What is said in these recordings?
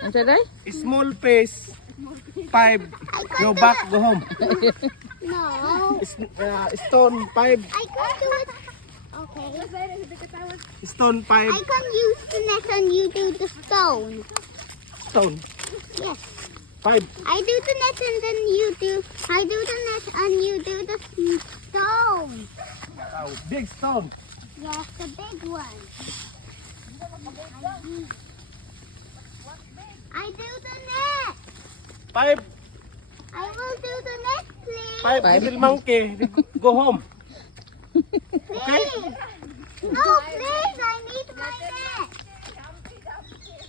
Ano day? Small face. 5. Go back, go home. No. Stone 5. I can do it. Okay. Stone 5. I can use the net and you do the stone. Stone Yes. 5. I do the net and then you do. I do the net and you do the stone. Big stone. Yes, the big one. I do the net. 5. I will do the net, please. 5 little monkey. Go home. Please. No, please. I need my net.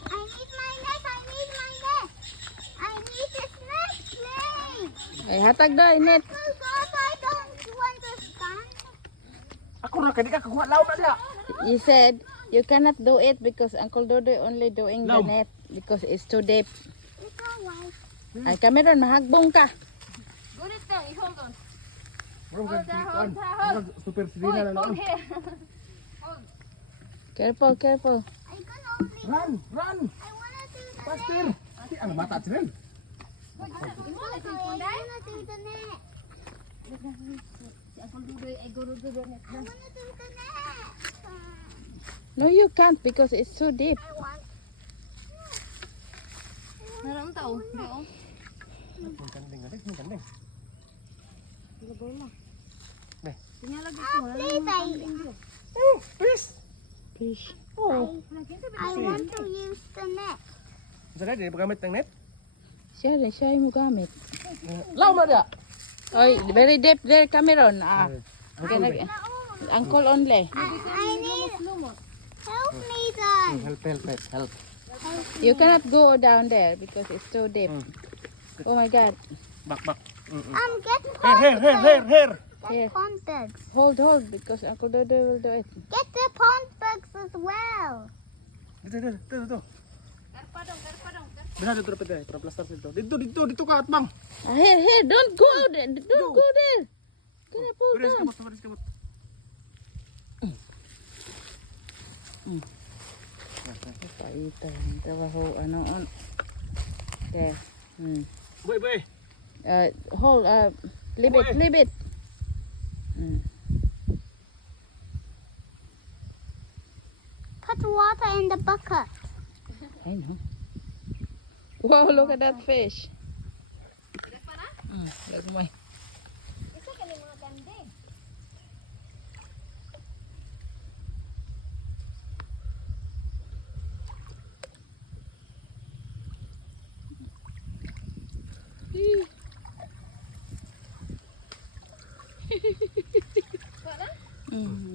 I need my net. I need my net. I need this net, please. Ay, hatag day, net. Because I don't understand. Ako na kadi ka kuha law na niya. You said you cannot do it because Uncle Dodo only doing the No. net because it's too deep. It's alright. Ay, kami ron, mahagbong ka. Super sirina na lang. Careful, careful. I can only. Run, run. I wanna do the Faster. Ati ano mata siril. I wanna do the net. I wanna do the net. No, you can't because it's too deep. I want. Meron tao. Gandeng, gandeng, gandeng. Please, Oh, please. Fish. I want to use the net. Sada di pagamit ng net. Siya mo gamit. Law na dia. Oy, very deep there, Cameron. Okay. Uncle only. I need. Help me, Dad. Help. You cannot go down there because it's too deep. Oh my God. Back. Get Here. Here, pond bugs. hold because Uncle Dodo will do it. Get the pond bugs as well. Dito. Bisa dito pwede, para plaster dito. Dito ka atbang. Here, don't go there. Don't go there. Gonna pull Beres down. kamot. Paitan, trabaho, ano. There. Boy. Hold, leave it. Put water in the bucket. I know. Wow, look at that fish. Look my.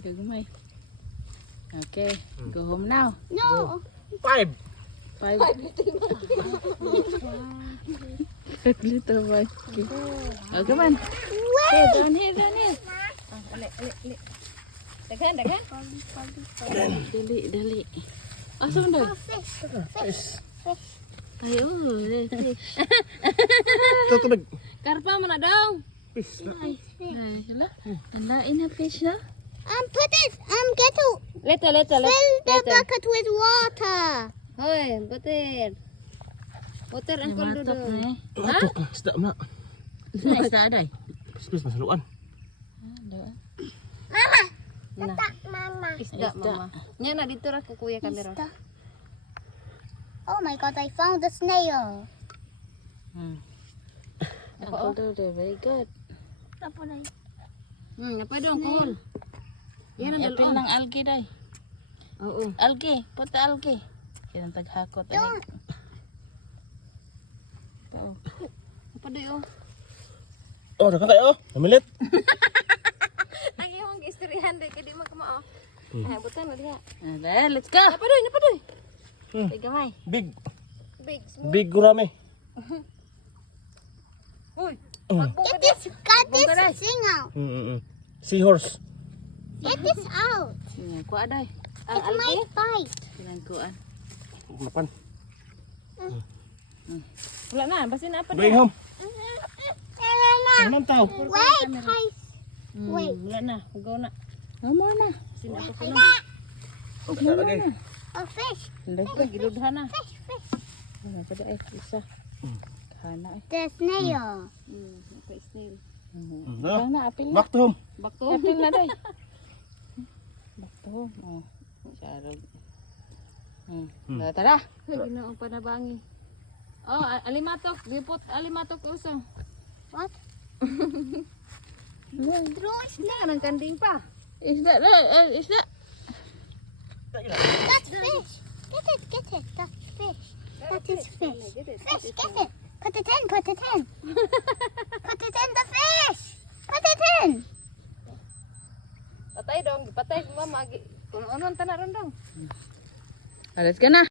Gagmay. Okay, go home now. No. 5. 5 little boy. Okay. Oh, come on. Okay, down here. Dagan. Dali. Asam dah? Fish. Ayo. Tubig. Karpa mana daw? Fish. Ay, hala. Ang lain na fish na. Put it. Get to Later. fill the bucket with water. Hoy, butir. Butir ang Matok kuldo. na eh. Ato, isda na. Nice na aday. Please masaluan. Mama. Isda, mama. Nya na dito ra ko kuya kamera. Oh my God! I found a snail. Uncle Dodo, very good. Apa dong kuhol? Yan ang Apil dalon. ng algae day. Oo. Algae, put the algae. Yan ang taghakot. Don't. Apa dayo? Oh, dakan tayo. Namilit. Ang imong istoryahan day kadi magkamao. Ay butan na diha. Let's go. Apa doy? Gamay. Big Big. gurame. Uy. Get this thing out. Seahorse. Get this out. Yan, kuha day. Ang It might bite. Yan, kuha. Mapan. Wala na, basta na apa Bring home. Ano tao? Wait, guys. Wait. Wala na, go na. No more na. Sina ako Okay, lagi. Oh, fish. Lagi giludhan na. Fish, fish. Ano pa dai isa. Kana eh. The snail. Okay, snail. Bang na apil na. Back to home. Back to. Apil na dai. Bakto. Oh. Sarog. Tara. Ay, ginoong panabangi. Oh, alimatok. Dipot alimatok usong. What? Hindi ka ng kanding pa. Isda. Isda. That's fish. Get it. That's fish. That is fish. Fish, get it. Put it in. Put it in the fish. Put it in. Patay dong, patay mama. Kuno-unon tanan ron dong. Alas ka na.